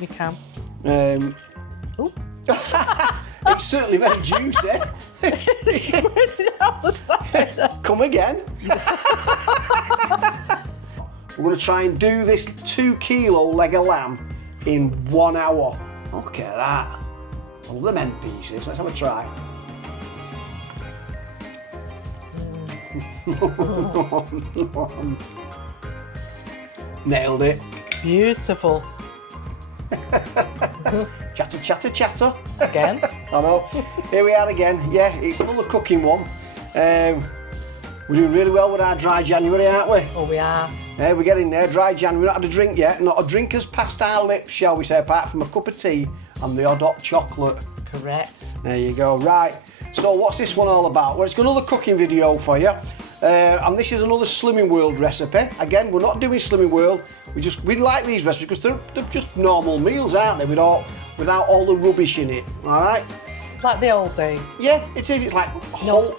You can. Ooh. It's certainly very juicy. Come again. We're going to try and do this 2 kilo leg of lamb in 1 hour. Look at that. I love them end pieces. Let's have a try. Nailed it. Beautiful. Chatter, chatter, chatter. Again. I know. Here we are again. Yeah, it's another cooking one. We're doing really well with our dry January, aren't we? Oh, we are. Yeah, we're getting there. Dry January. We've not had a drink yet. Not a drink has passed our lips, shall we say, apart from a cup of tea and the odd hot chocolate. Correct. There you go. Right. So what's this one all about? Well, it's got another cooking video for you. And this is another Slimming World recipe. Again, we're not doing Slimming World. We like these recipes because they're just normal meals, aren't they? Without all the rubbish in it. All right. Like the old days. Yeah, it is. It's like No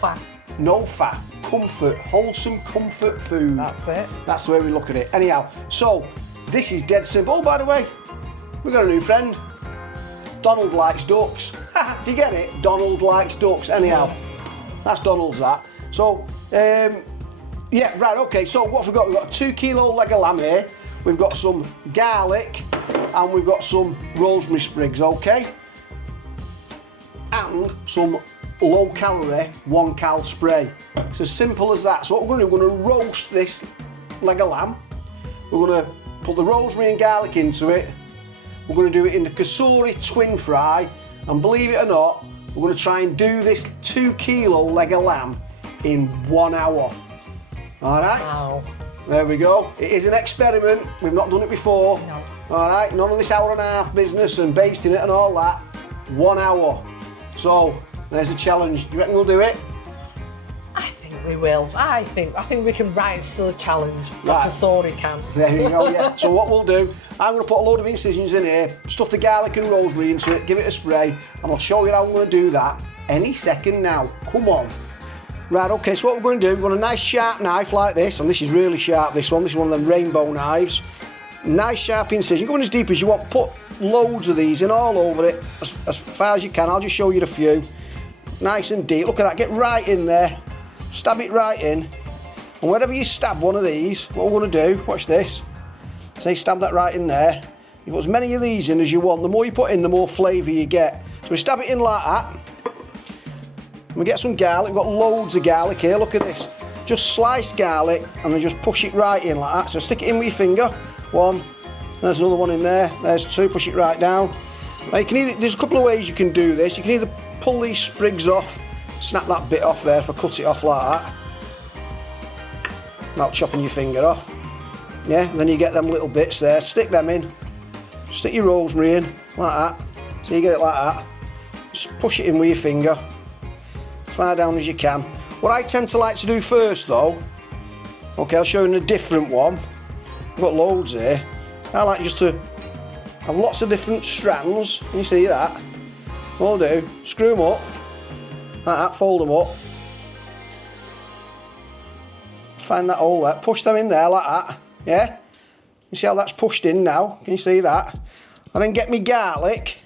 fat. no fat, comfort, wholesome comfort food. That's it. That's the way we look at it. Anyhow, so this is dead simple. Oh, by the way, we've got a new friend. Donald likes ducks. Do you get it? Donald likes ducks. Anyhow, that's Donald's that. So, yeah, right, okay, so what we've got? We've got a 2 kilo leg of lamb here. We've got some garlic and we've got some rosemary sprigs, okay? And some low calorie 1 cal spray. It's as simple as that. So what we're going to do, we're going to roast this leg of lamb. We're going to put the rosemary and garlic into it. We're going to do it in the kasuri twin fry, and believe it or not, we're going to try and do this 2 kilo leg of lamb in 1 hour. All right? Wow. There we go. It is an experiment. We've not done it before. No. All right? None of this hour and a half business and basting it and all that. 1 hour. So there's a challenge. Do you reckon we'll do it? I think we will. I think we can rise to the challenge. Right. Like a sorry can. There you go, yeah. So what we'll do, I'm going to put a load of incisions in here, stuff the garlic and rosemary into it, give it a spray, and I'll show you how I'm going to do that any second now. Come on. Right, okay, so what we're going to do, we've got a nice sharp knife like this, and this is really sharp, this one. This is one of them rainbow knives. Nice sharp incision. Go in as deep as you want. Put loads of these in all over it, as far as you can. I'll just show you a few. Nice and deep. Look at that. Get right in there. Stab it right in. And wherever you stab one of these, what we're going to do, watch this. So you stab that right in there. You put as many of these in as you want. The more you put in, the more flavour you get. So we stab it in like that. And we get some garlic. We've got loads of garlic here. Look at this. Just sliced garlic, and then just push it right in like that. So stick it in with your finger. 1. There's another one in there. There's 2. Push it right down. Now you can either, there's a couple of ways you can do this. You can either pull these sprigs off, snap that bit off there if I cut it off like that. Not chopping your finger off. Yeah, and then you get them little bits there. Stick them in. Stick your rosemary in like that. So you get it like that. Just push it in with your finger. As far down as you can. What I tend to like to do first though, okay, I'll show you a different one. I've got loads here. I like just to have lots of different strands. Can you see that? What I'll do, screw them up, like that, fold them up. Find that hole there, push them in there like that, yeah? You see how that's pushed in now? Can you see that? And then get me garlic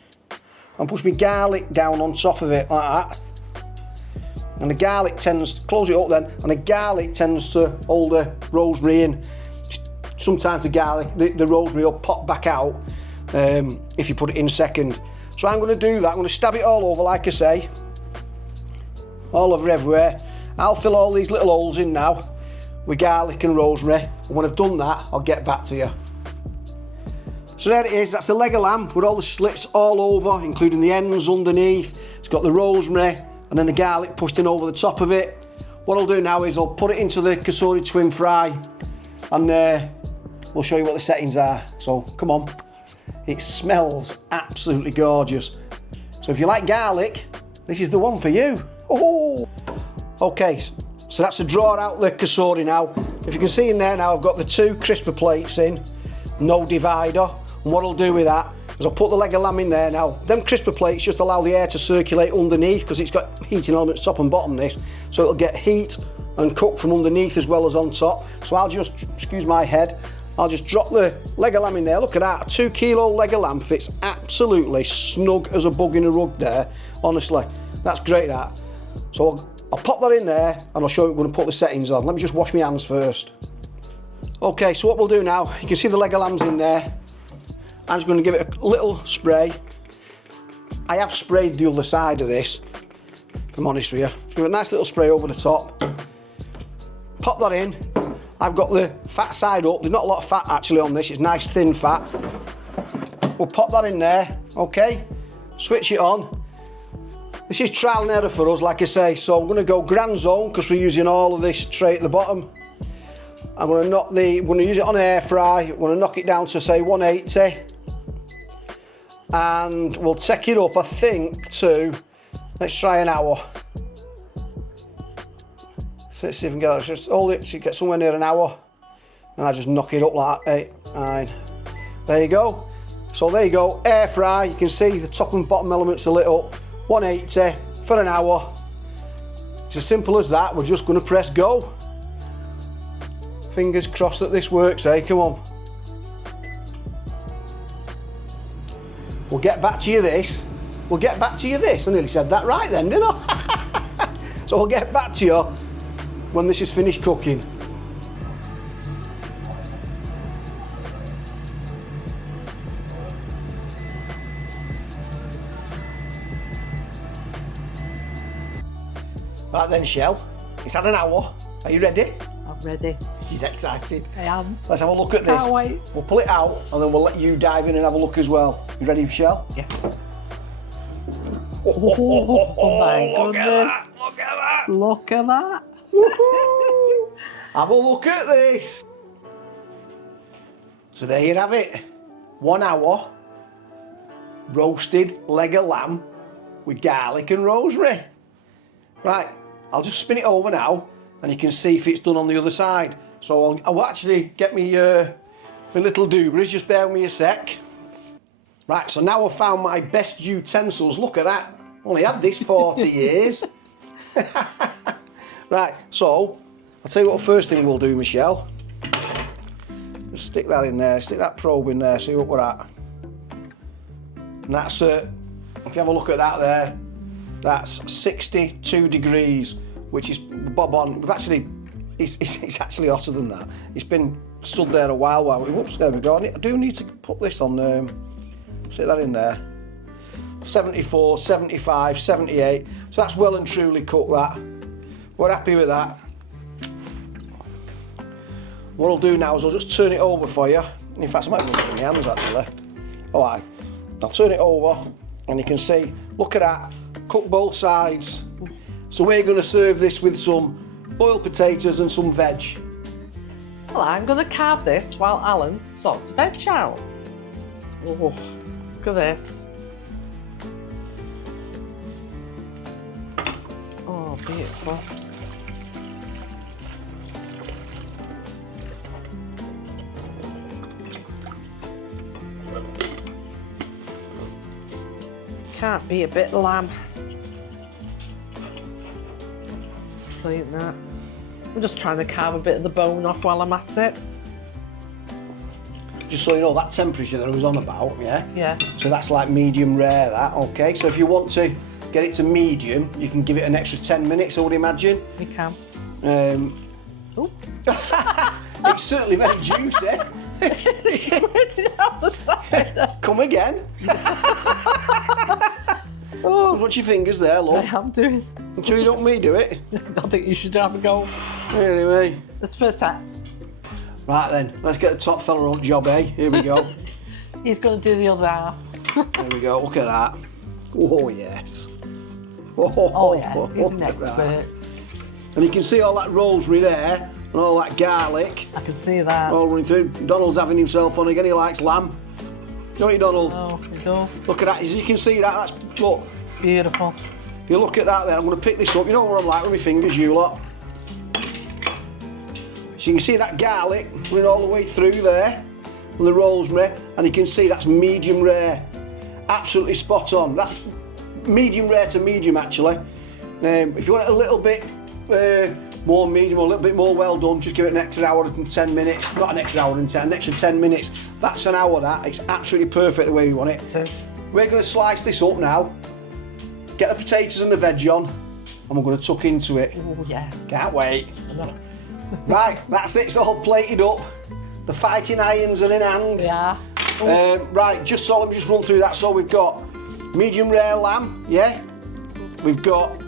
and push me garlic down on top of it like that. And the garlic tends, close it up then, and the garlic tends to hold the rosemary in. Sometimes the garlic, the rosemary will pop back out if you put it in second. So I'm going to do that. I'm going to stab it all over, like I say, all over everywhere. I'll fill all these little holes in now with garlic and rosemary. And when I've done that, I'll get back to you. So there it is. That's the leg of lamb with all the slits all over, including the ends underneath. It's got the rosemary and then the garlic pushed in over the top of it. What I'll do now is I'll put it into the kasuri twin fry, and we'll show you what the settings are. So come on. It smells absolutely gorgeous. So if you like garlic, this is the one for you. Oh. Okay, so that's to draw out the kasuri now. If you can see in there now, I've got the 2 crisper plates in, no divider. And what I'll do with that is I'll put the leg of lamb in there now. Them crisper plates just allow the air to circulate underneath because it's got heating elements top and bottom this. So it'll get heat and cook from underneath as well as on top. So I'll just, excuse my head, I'll just drop the leg of lamb in there. Look at that, a 2 kilo leg of lamb fits absolutely snug as a bug in a rug there. Honestly, that's great that. So I'll pop that in there and I'll show you what I'm going to put the settings on. Let me just wash my hands first. Okay, so what we'll do now, you can see the leg of lamb's in there. I'm just going to give it a little spray. I have sprayed the other side of this, if I'm honest with you. Just give it a nice little spray over the top. Pop that in. I've got the fat side up. There's not a lot of fat actually on this. It's nice thin fat. We'll pop that in there, okay? Switch it on. This is trial and error for us, like I say. So I'm going to go grand zone because we're using all of this tray at the bottom. I'm going to use it on air fry. I'm going to knock it down to say 180. And we'll take it up, I think, to, let's try an hour. So let's see if we can get that. Just hold it so you get somewhere near an hour. And I just knock it up like that. 8, 9. There you go. So there you go, air fry. You can see the top and bottom elements are lit up. 180 for an hour. It's as simple as that. We're just going to press go. Fingers crossed that this works, eh? Come on. We'll get back to you this. We'll get back to you this. I nearly said that right then, didn't I? So we'll get back to you when this is finished cooking. Right then, Shell, it's had an hour. Are you ready? I'm ready. She's excited. I am. Let's have a look at this. Can't wait. We'll pull it out and then we'll let you dive in and have a look as well. You ready, Shell? Yes. Oh my look goodness. at that! Look at that! Look at that. Woohoo! Have a look at this. So there you have it. 1 hour roasted leg of lamb with garlic and rosemary. Right, I'll just spin it over now and you can see if it's done on the other side. So I'll actually get me my little doobers, just bear with me a sec. Right, so now I've found my best utensils. Look at that. Only had this 40 years. Right, so I'll tell you what the first thing we'll do, Michelle. Just stick that in there, stick that probe in there, see what we're at. And that's if you have a look at that there, that's 62 degrees, which is bob on. We've actually, it's actually hotter than that. It's been stood there a while. Whoops, there we go. I do need to put this on, stick that in there. 74, 75, 78. So that's well and truly cooked that. We're happy with that. What I'll do now is I'll just turn it over for you. In fact, I might put it in my hands actually. All right, I'll turn it over and you can see, look at that, cook both sides. So we're going to serve this with some boiled potatoes and some veg. Well, I'm going to carve this while Alan sorts the veg out. Oh, look at this. Oh, beautiful. Can't be a bit of lamb. Like that. I'm just trying to carve a bit of the bone off while I'm at it. Just so you know, that temperature that I was on about, yeah? Yeah. So that's like medium rare, that, okay? So if you want to get it to medium, you can give it an extra 10 minutes, I would imagine. You can. Oh. It's certainly very juicy. Come again. Oh. Watch your fingers there, look. I am doing. I'm sure you don't want me to do it. I think you should have a go. Anyway. That's the first time. Right then, let's get the top fella on job, eh? Here we go. He's going to do the other half. There we go, look at that. Oh, yes. Oh yeah, he's an look at that. expert. And you can see all that rosemary there, and all that garlic. I can see that. All running through. Donald's having himself on again, he likes lamb. Don't you, Donald? Oh, he does. Look at that, as you can see that, that's, look. Beautiful. If you look at that there, I'm going to pick this up. You know what I'm like with my fingers, you lot. So you can see that garlic running all the way through there, and the rosemary, and you can see that's medium rare. Absolutely spot on. That's medium rare to medium, actually. If you want it a little bit more medium or a little bit more well done, just give it an extra hour and 10 minutes. Not an extra hour and 10, an extra 10 minutes. That's an hour that. It's absolutely perfect the way we want it. We're going to slice this up now, get the potatoes and the veg on, and we're going to tuck into it. Oh yeah. Can't wait. Right, that's it, it's all plated up. The fighting irons are in hand. Yeah. Right, just so let me just run through that. So we've got medium rare lamb, yeah. We've got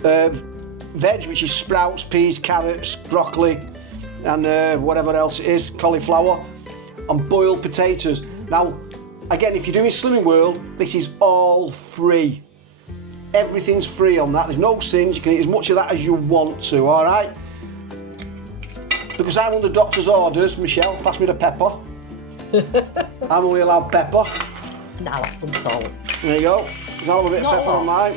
veg, which is sprouts, peas, carrots, broccoli, and whatever else it is, cauliflower, and boiled potatoes. Now, again, if you're doing Slimming World, this is all free. Everything's free on that. There's no sins. You can eat as much of that as you want to, all right? Because I'm under doctor's orders, Michelle, pass me the pepper. I'm only allowed pepper. And I'll have some salt. There you go. Because I'll have a bit of pepper on mine.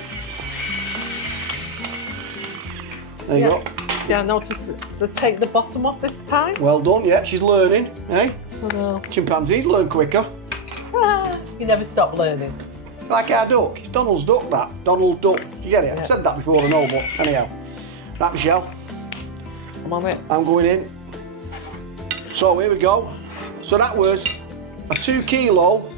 There you go. See, I noticed they take the bottom off this time. Well done, yeah, she's learning, eh? I know. Chimpanzees learn quicker. You never stop learning. Like our duck. It's Donald's duck, that. Donald Duck. You get it? I've said that before, I know, but anyhow. Right, Michelle. I'm on it. I'm going in. So here we go. So that was a 2 kilo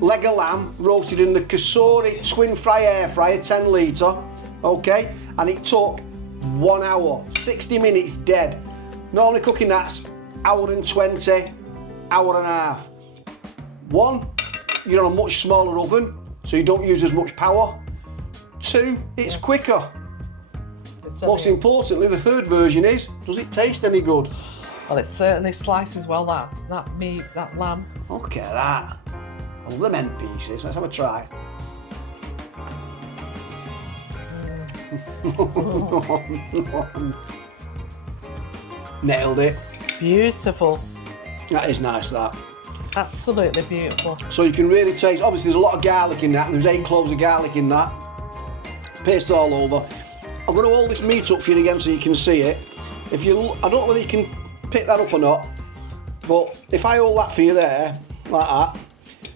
leg of lamb roasted in the Kasori twin fry air fryer, 10 litre, okay? And it took 1 hour, 60 minutes dead. Normally cooking that's hour and 20, hour and a half. One, you're on a much smaller oven, so you don't use as much power. Two, it's quicker. Most importantly, the third version is, does it taste any good? Well, it certainly slices well, that meat, that lamb. Look at that. I love them end pieces. Let's have a try. Nailed it. Beautiful. That is nice, that. Absolutely beautiful. So you can really taste, obviously there's a lot of garlic in that, there's 8 cloves of garlic in that. Paste all over. I'm going to hold this meat up for you again so you can see it. I don't know whether you can pick that up or not, but if I hold that for you there, like that,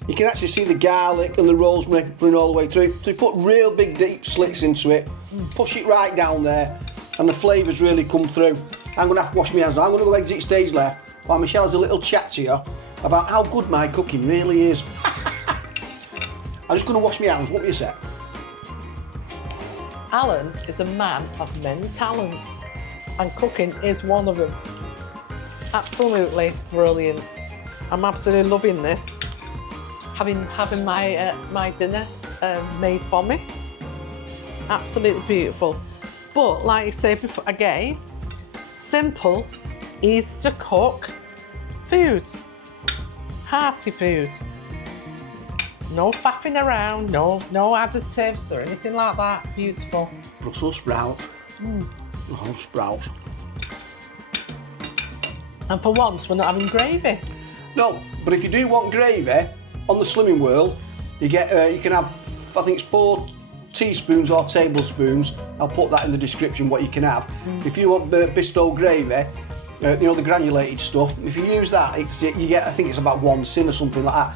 you can actually see the garlic and the rosemary running all the way through. So you put real big deep slits into it, push it right down there, and the flavours really come through. I'm going to have to wash my hands now. I'm going to go exit stage left while Michelle has a little chat to you about how good my cooking really is. I'm just going to wash my hands, what do you say? Alan is a man of many talents, and cooking is one of them. Absolutely brilliant. I'm absolutely loving this. Having my dinner made for me. Absolutely beautiful. But like you say before, again, simple, easy to cook food. Hearty food. No faffing around, no additives or anything like that. Beautiful. Brussels sprouts. Oh, sprouts. And for once, we're not having gravy. No, but if you do want gravy, on the Slimming World, you can have, I think it's 4 teaspoons or tablespoons. I'll put that in the description what you can have. If you want Bisto gravy, you know, the granulated stuff, if you use that, you get, I think it's about 1 sin or something like that.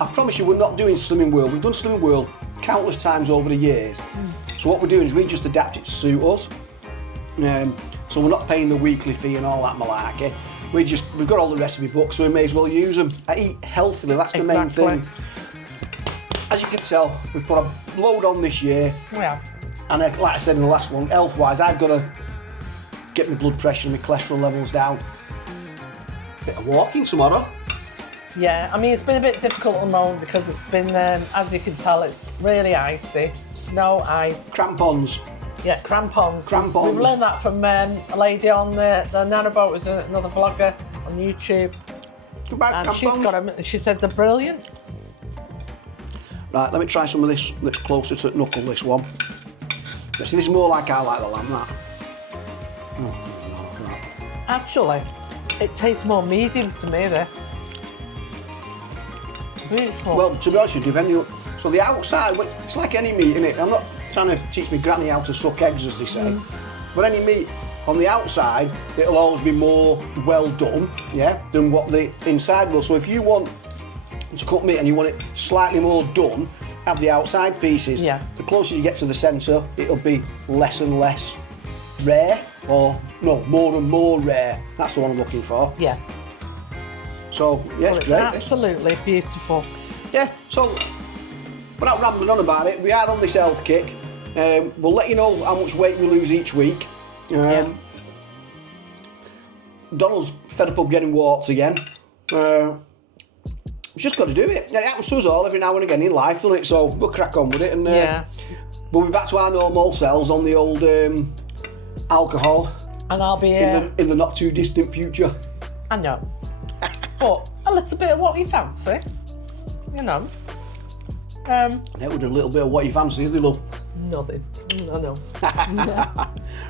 I promise you, we're not doing Slimming World. We've done Slimming World countless times over the years. So what we're doing is we just adapt it to suit us. So we're not paying the weekly fee and all that malarkey. We've got all the recipe books, so we may as well use them. I eat healthily, that's the main thing. As you can tell, we've put a load on this year. Yeah. And like I said in the last one, health-wise, I've got to get my blood pressure and my cholesterol levels down. Bit of walking tomorrow. Yeah, I mean, it's been a bit difficult at the moment because it's been, as you can tell, it's really icy. Snow, ice. Crampons. Yeah, crampons. Crampons. We've learned that from a lady on the narrowboat, was another vlogger on YouTube. About and she's got them, and she said they're brilliant. Right, let me try some of this that's closer to knuckle, this one. See, this is more like I like the lamb, that. Oh, look at that. Actually, it tastes more medium to me, this. Beautiful. Well, to be honest with you, so the outside, it's like any meat, innit? I'm not trying to teach my granny how to suck eggs, as they say. But any meat, on the outside, it'll always be more well done, yeah, than what the inside will. So if you want to cook meat and you want it slightly more done, have the outside pieces. Yeah. The closer you get to the centre, it'll be less and less rare or no, more and more rare. That's the one I'm looking for. Yeah. So yeah, Well, it's great. absolutely beautiful. Yeah, so without rambling on about it, we are on this health kick. We'll let you know how much weight we lose each week. Donald's fed up of getting warts again. We've just got to do it. Yeah, it happens to us all every now and again in life, doesn't it? So we'll crack on with it, and we'll be back to our normal selves on the old alcohol. And I'll be in the not too distant future. I know, but a little bit of what you fancy, you know. That would a little bit of what you fancy, is it, love? Nothing. I know.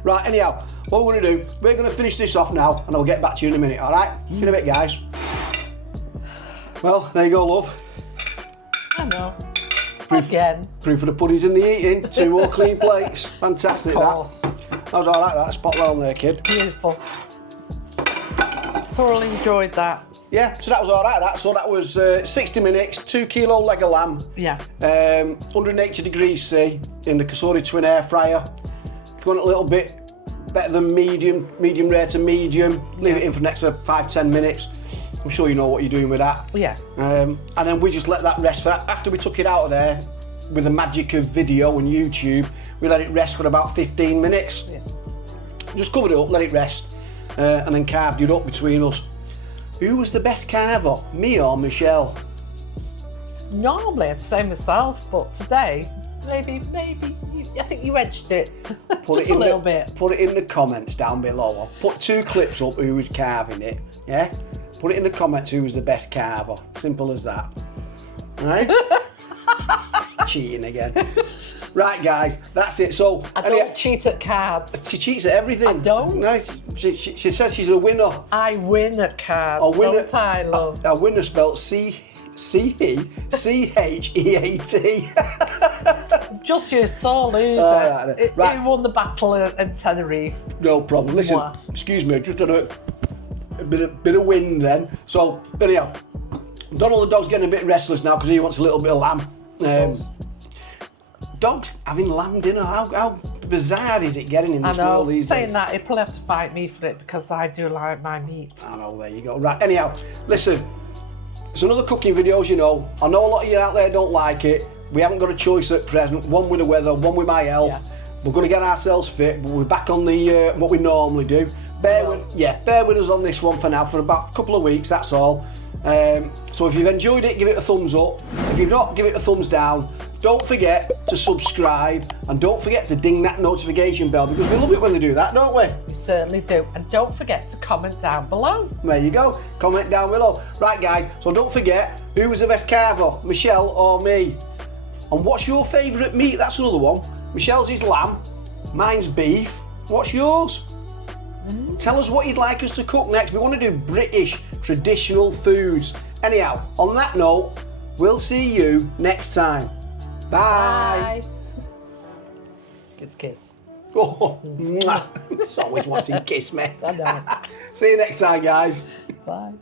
Right, anyhow, what we're going to do, we're going to finish this off now, and I'll get back to you in a minute, all right? See you in a bit, guys. Well, there you go, love. I know. Again. Proof of the pudding's in the eating. 2 more clean plates. Fantastic, Of course. That was all right, that. Spot well on there, kid. Beautiful. Thoroughly enjoyed that. Yeah, so that was all right, that. So that was 60 minutes, 2 kilo leg of lamb. Yeah. 180 degrees C in the Kasori twin air fryer. If you want a little bit better than medium rare to medium, leave it in for the next 5-10 minutes. I'm sure you know what you're doing with that. Yeah. And then we just let that rest for after we took it out of there with the magic of video and YouTube, we let it rest for about 15 minutes. Yeah. Just covered it up, let it rest, and then carved it up between us. Who was the best carver, me or Michelle? Normally I'd say myself, but today, maybe, I think you edged it. Just a little bit. Put it in the comments down below. I'll put 2 clips up who was carving it, yeah? Put it in the comments who was the best carver. Simple as that. Right? Cheating again. Right, guys, that's it. So I don't cheat at cards. She cheats at everything. I don't. Nice. She says she's a winner. I win at cards. A winner. Don't I, love? A winner spelled C-H-E-A-T. Just your sole loser. Right. Who won the battle in Tenerife? No problem. Listen, excuse me, just had a bit of wind then. So, anyhow, Donald the dog's getting a bit restless now because he wants a little bit of lamb. Dogs having lamb dinner, how bizarre is it getting in this world these days? Saying that, he'll probably have to fight me for it because I do like my meat. I know, there you go. Right, anyhow, listen, it's another cooking video, as you know. I know a lot of you out there don't like it. We haven't got a choice at present, one with the weather, one with my health. Yeah. We're going to get ourselves fit, but we're back on the what we normally do. Bear with us on this one for now, for about a couple of weeks, that's all. So if you've enjoyed it, give it a thumbs up. If you've not, give it a thumbs down. Don't forget to subscribe, and don't forget to ding that notification bell, because we love it when they do that, don't we? We certainly do. And don't forget to comment down below. There you go, comment down below. Right, guys, so don't forget, who was the best carver, Michelle or me? And what's your favourite meat? That's another one. Michelle's is lamb, mine's beef. What's yours? Tell us what you'd like us to cook next. We want to do British traditional foods. Anyhow, on that note, we'll see you next time. Bye. Kiss, kiss. Oh, mwah. It's always wants to kiss me. I know. See you next time, guys. Bye.